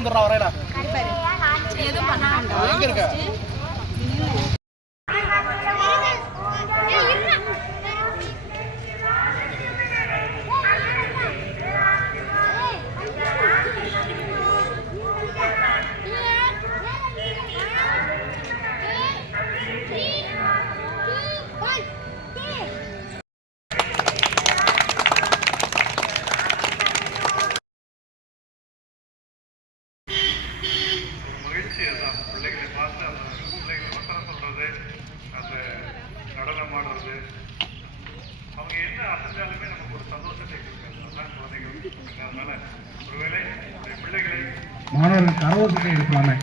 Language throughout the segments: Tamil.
வந்துடுறா வரையில எதுவும் பண்ண வேண்டாம். எங்க இருக்க பிள்ளைகளை பார்த்து அந்த பிள்ளைகளை வசனம் சொல்றது, அந்த நடனம் ஆடுறது, அவங்க என்ன அசைஞ்சாலுமே நமக்கு ஒரு சந்தோஷத்தை கொடுக்குறது. அதுதான் குழந்தைகள். அதனால ஒருவேளை பிள்ளைகளை மாணவர்கள் கரவோசத்தை எடுக்கலாமே.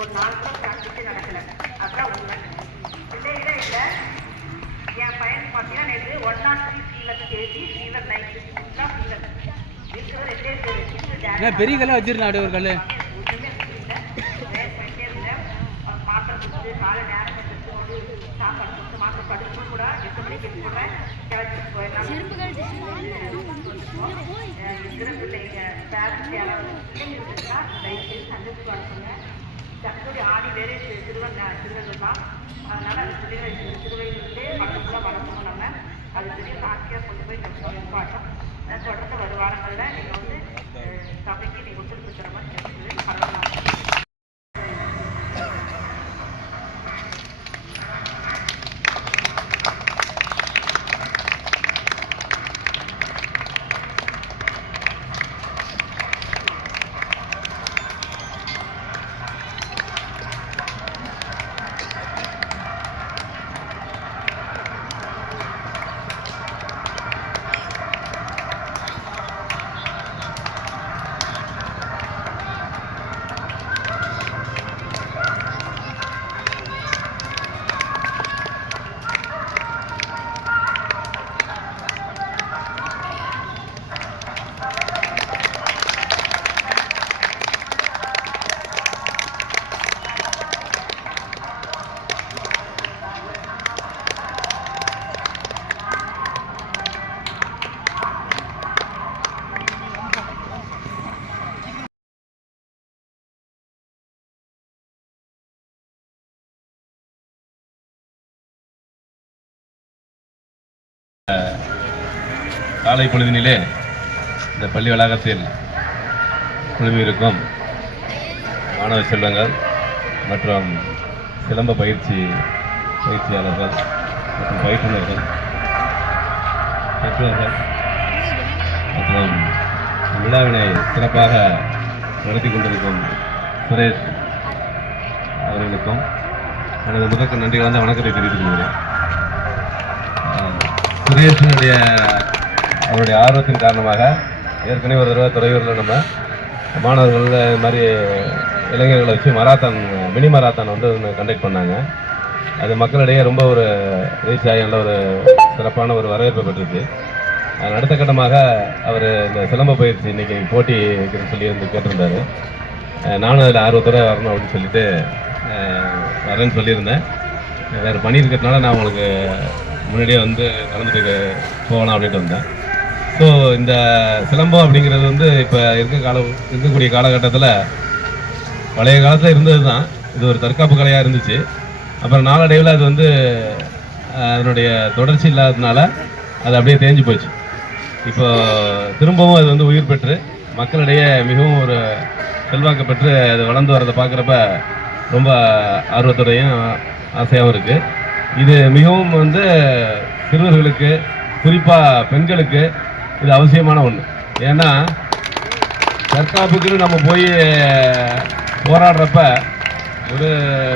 ஒரு நாள் கூட ப்ராக்டிஸே நடக்கலை. அதுதான் உண்மை. பிள்ளைகளே இல்லை. என் பையன் பார்த்தீங்கன்னா நேற்று 103 ஃபீவர் கேஜி, ஃபீவர் 90 தான் ஃபீவர் இருக்கிற 2 பேர் பெரிய கல்லை வச்சிருந்தாடு ஒரு கல் மாத்திரை கொடுத்து காலை நேரம் கொடுத்து சாப்பாடு கொடுத்து மாத்திரை படுத்து கூட 8 மணிக்கு கூட கிளச்சிட்டு போயிடலாம். இருக்கிற பிள்ளைங்க பேரண்ட்ஸ் யாராவது பிள்ளைங்க இருக்குன்னா தயவுசெய்து சந்தோஷம் அனுப்புங்க. தற்போது ஆடி வேறு திருவள்ளூர் தான். அதனால் அந்த பிள்ளைகளை திருவையிலே பக்கத்தில் வளர்க்கணும். நம்ம அது பெரிய சாட்சியாக கொண்டு போய் நிற்பாட்டோம். தொடர்ந்து வரும் வாரங்களில் நீங்கள் வந்து சபைக்கு நீங்கள் ஒத்துழைப்பு தர மாதிரி கேட்குது. பரவாயில்ல. காலை பொழுதினிலே இந்த பள்ளி வளாகத்தில் குழுமியிருக்கும் மாணவ செல்வங்கள் மற்றும் சிலம்ப பயிற்சியாளர்கள் மற்றும் பயிற்றுநர்கள் பெற்றோர்கள் மற்றும் விழாவினை சிறப்பாக நடத்தி கொண்டிருக்கும் சுரேஷ் அவர்களுக்கும் எனது முதற்க நன்றி கலந்த வணக்கத்தை தெரிவித்துக் கொள்கிறேன். சுரேஷனுடைய அவருடைய ஆர்வத்தின் காரணமாக ஏற்கனவே ஒரு தடவை துறையூரில் நம்ம மாணவர்கள் இது மாதிரி இளைஞர்களை வச்சு மினி மராத்தான் வந்து கண்டக்ட் பண்ணாங்க. அது மக்களிடையே ரொம்ப ஒரு ரீச் ஆகி நல்ல ஒரு சிறப்பான ஒரு வரவேற்பை பெற்றிருக்கு. அடுத்த கட்டமாக அவர் இந்த சிலம்ப பயிற்சி இன்னைக்கு போட்டி வைக்கிறேன்னு சொல்லி வந்து கேட்டிருந்தாரு. நானும் அதில் ஆர்வத்தோட வரணும் அப்படின்னு சொல்லிட்டு வரேன்னு சொல்லியிருந்தேன். வேறு பணி இருக்கிறதுனால நான் உங்களுக்கு முன்னாடியே வந்து கலந்துட்டு போகலாம் அப்படின்ட்டு வந்தேன். ஸோ இந்த சிலம்பம் அப்படிங்கிறது வந்து இப்போ இருக்கக்கூடிய காலகட்டத்தில் பழைய காலத்தில் இருந்தது தான். இது ஒரு தற்காப்பு கலையாக இருந்துச்சு. அப்புறம் நாளடைவில் அது வந்து அதனுடைய தொடர்ச்சி இல்லாததுனால அது அப்படியே தேஞ்சு போச்சு. இப்போ திரும்பவும் அது வந்து உயிர் பெற்று மக்களிடையே மிகவும் ஒரு செல்வாக்கு பெற்று அது வளர்ந்து வரதை பார்க்குறப்ப ரொம்ப ஆர்வத்தோடையும் ஆசையாகவும் இருக்குது. இது மிகவும் வந்து சிறுவர்களுக்கு குறிப்பாக பெண்களுக்கு இது அவசியமான ஒன்று. ஏன்னா தற்காப்புக்குன்னு நம்ம போய் போராடுறப்ப ஒரு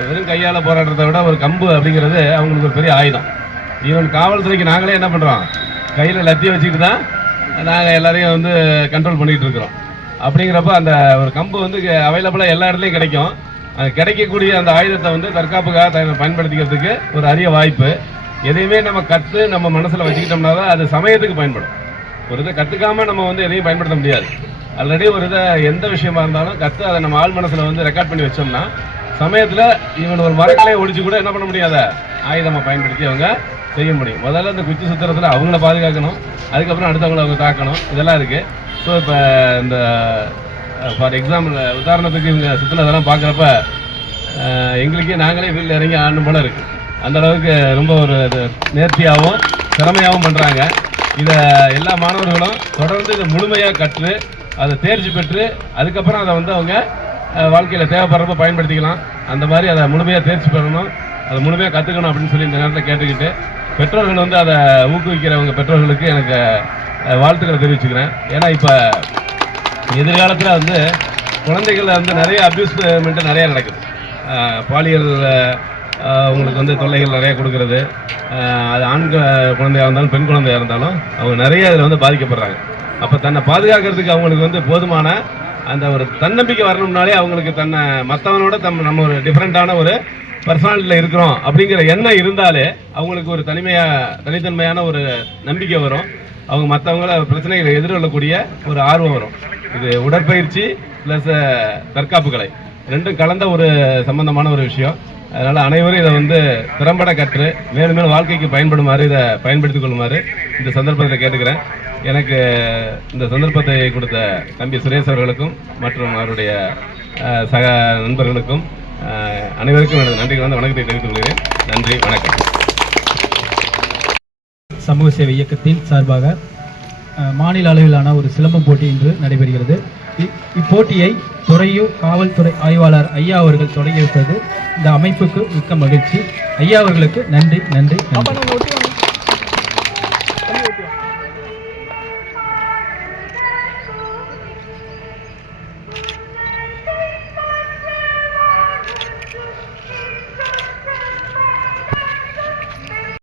வெறும் கையால் போராடுறத விட ஒரு கம்பு அப்படிங்கிறது அவங்களுக்கு ஒரு பெரிய ஆயுதம். ஈவன் காவல்துறைக்கு நாங்களே என்ன பண்ணுறோம், கையில் லத்தியை வச்சுக்கிட்டு தான் நாங்கள் எல்லாரையும் வந்து கண்ட்ரோல் பண்ணிகிட்டு இருக்கிறோம். அப்படிங்கிறப்ப அந்த ஒரு கம்பு வந்து அவைலபிளாக எல்லா இடத்துலையும் கிடைக்கும். அது கிடைக்கக்கூடிய அந்த ஆயுதத்தை வந்து தற்காப்புக்காக பயன்படுத்திக்கிறதுக்கு ஒரு அரிய வாய்ப்பு. எதையுமே நம்ம கற்று நம்ம மனசில் வச்சுக்கிட்டோம்னா தான் அது சமயத்துக்கு பயன்படும். ஒரு இதை கற்றுக்காமல் நம்ம வந்து எதையும் பயன்படுத்த முடியாது. ஆல்ரெடி ஒரு இதை எந்த விஷயமா இருந்தாலும் கற்று அதை நம்ம ஆள் மனசில் வந்து ரெக்கார்ட் பண்ணி வச்சோம்னா சமயத்தில் இவன் ஒரு மரக்கலையை ஒழிச்சு கூட என்ன பண்ண முடியாத ஆயுதமாக பயன்படுத்தி அவங்க செய்ய முடியும். முதல்ல இந்த குச்சி சுத்திரத்தில் அவங்கள பாதுகாக்கணும், அதுக்கப்புறம் அடுத்தவங்களை அவங்க தாக்கணும், இதெல்லாம் இருக்குது. ஸோ இப்போ இந்த ஃபார் எக்ஸாம்பிள் உதாரணத்துக்கு இவங்க சுற்றினதெல்லாம் பார்க்குறப்ப எங்களுக்கே நாங்களே வீட்டில் இறங்கி ஆடணும் போல இருக்குது. அந்தளவுக்கு ரொம்ப ஒரு நேர்த்தியாகவும் திறமையாகவும் பண்ணுறாங்க. இதை எல்லா மாணவர்களும் தொடர்ந்து இதை முழுமையாக கற்று அதை தேர்ச்சி பெற்று அதுக்கப்புறம் அதை வந்து அவங்க வாழ்க்கையில் தேவைப்படுறப்ப பயன்படுத்திக்கலாம். அந்த மாதிரி அதை முழுமையாக தேர்ச்சி பெறணும், அதை முழுமையாக கற்றுக்கணும் அப்படின்னு சொல்லி இந்த நேரத்தில் கேட்டுக்கிட்டு பெற்றோர்கள் வந்து அதை ஊக்குவிக்கிறவங்க பெற்றோர்களுக்கு எனக்கு வாழ்த்துக்களை தெரிவிச்சுக்கிறேன். ஏன்னா இப்போ எதிர்காலத்தில் வந்து குழந்தைகள் வந்து நிறைய அப்யூஸ்மெண்ட்டு நிறையா நடக்குது. பாலியல் அவங்களுக்கு வந்து தொல்லைகள் நிறைய கொடுக்கறது, அது ஆண் குழந்தையாக இருந்தாலும் பெண் குழந்தையாக இருந்தாலும் அவங்க நிறைய அதில் வந்து பாதிக்கப்படுறாங்க. அப்போ தன்னை பாதுகாக்கிறதுக்கு அவங்களுக்கு வந்து போதுமான அந்த ஒரு தன்னம்பிக்கை வரணும்னாலே அவங்களுக்கு தன்னை மற்றவனோட நம்ம ஒரு டிஃப்ரெண்ட்டான ஒரு பர்சனாலிட்டியில் இருக்கிறோம் அப்படிங்கிற எண்ணம் இருந்தாலே அவங்களுக்கு ஒரு தனித்தன்மையான ஒரு நம்பிக்கை வரும். அவங்க மற்றவங்கள பிரச்சனைகளை எதிர்கொள்ளக்கூடிய ஒரு ஆர்வம் வரும். இது உடற்பயிற்சி ப்ளஸ் தற்காப்பு கலை ரெண்டும் கலந்த ஒரு சம்பந்தமான ஒரு விஷயம். அதனால் அனைவரும் இதை வந்து திறம்பட கற்று மேலும் மேலும் வாழ்க்கைக்கு பயன்படுமாறு இதை பயன்படுத்திக் கொள்ளுமாறு இந்த சந்தர்ப்பத்தில் கேட்டுக்கிறேன். எனக்கு இந்த சந்தர்ப்பத்தை கொடுத்த தம்பி சுரேஷ் அவர்களுக்கும் மற்றும் அவருடைய சக நண்பர்களுக்கும் அனைவருக்கும் எனது நன்றி கலந்த வணக்கத்தை தெரிவித்துக் கொள்கிறேன். நன்றி, வணக்கம். சமூக சேவை இயக்கத்தின் சார்பாக மாநில அளவிலான ஒரு சிலம்பம் போட்டி இன்று நடைபெறுகிறது. இப்போட்டியை துறையூர் காவல்துறை ஆய்வாளர் ஐயா அவர்கள் தொடங்கி வைப்பது இந்த அமைப்புக்கு மிக்க மகிழ்ச்சி. ஐயா அவர்களுக்கு நன்றி.